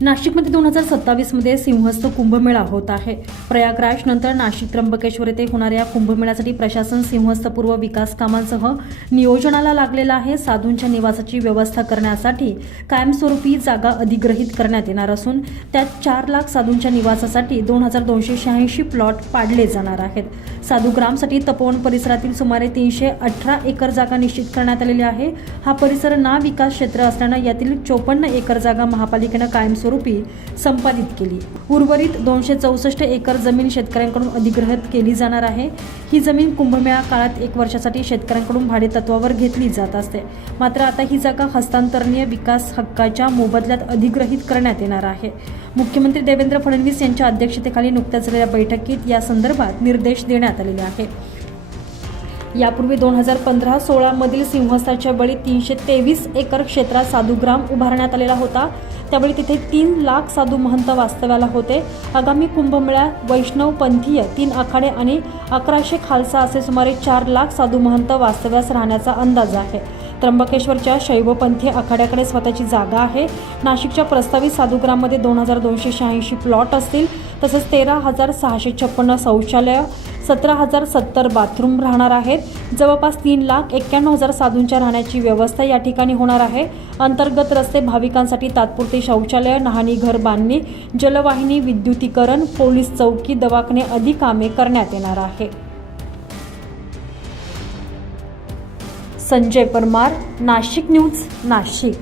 नाशिकमध्ये दोन हजार सत्तावीसमध्ये सिंहस्थ कुंभमेळा होत आहे. प्रयागराज नंतर नाशिक त्र्यंबकेश्वर येथे होणाऱ्या कुंभमेळ्यासाठी प्रशासन सिंहस्थपूर्व विकास कामांसह नियोजनाला लागलेला आहे. साधूंच्या निवासाची व्यवस्था करण्यासाठी कायमस्वरूपी जागा अधिग्रहित करण्यात येणार असून त्यात चार लाख साधूंच्या निवासासाठी दोन हजार दोनशे शहाऐंशी प्लॉट पाडले जाणार आहेत. साधूग्रामसाठी तपोवन परिसरातील सुमारे तीनशे अठरा एकर जागा निश्चित करण्यात आलेली आहे. हा परिसर ना विकास क्षेत्र असल्यानं यातील चोपन्न एकर जागा महापालिकेनं कायमस्वरूपी संपादित केली. उर्वरित दोनशे चौसष्ट एकर जमीन शेतकऱ्यांकडून अधिग्रहित केली जाणार आहे. ही जमीन कुंभमेळा काळात एक वर्षासाठी शेतकऱ्यांकडून भाडे तत्वावर घेतली जात असते. मात्र आता ही जागा हस्तांतरणीय विकास हक्काच्या मोबदल्यात अधिग्रहित करण्यात येणार आहे. मुख्यमंत्री देवेंद्र फडणवीस यांच्या अध्यक्षतेखाली नुकत्याच झालेल्या बैठकीत या संदर्भात निर्देश देण्यात आलेले आहे. यापूर्वी दोन हजार पंधरा सोळामधील सिंहस्थाच्या बळी तीनशे तेवीस एकर क्षेत्रात साधुग्राम उभारण्यात आलेला होता. त्यावेळी तिथे तीन लाख साधू महंत वास्तव्याला होते. आगामी कुंभमेळ्यात वैष्णव पंथीय तीन आखाडे आणि अकराशे खालसा असे सुमारे चार लाख साधू महंत वास्तव्यास राहण्याचा अंदाज आहे. त्र्यंबकेश्वरच्या शैवपंथी आखाड्याकडे स्वतःची जागा आहे. नाशिकच्या प्रस्तावित साधुग्राममध्ये दोन हजार दोनशे शहाऐंशी प्लॉट असतील तसंच तेरा हजार सहाशे छप्पन्न शौचालयं सतरा हजार सत्तर बाथरूम राहणार आहेत. जवळपास तीन लाख एक्क्याण्णव हजार साधूंच्या राहण्याची व्यवस्था या ठिकाणी होणार आहे. अंतर्गत रस्ते भाविकांसाठी तात्पुरते शौचालय नहाणी घर बांधणी जलवाहिनी विद्युतीकरण पोलीस चौकी दवाखाने आदी कामे करण्यात येणार आहे. संजय परमार नाशिक न्यूज नाशिक.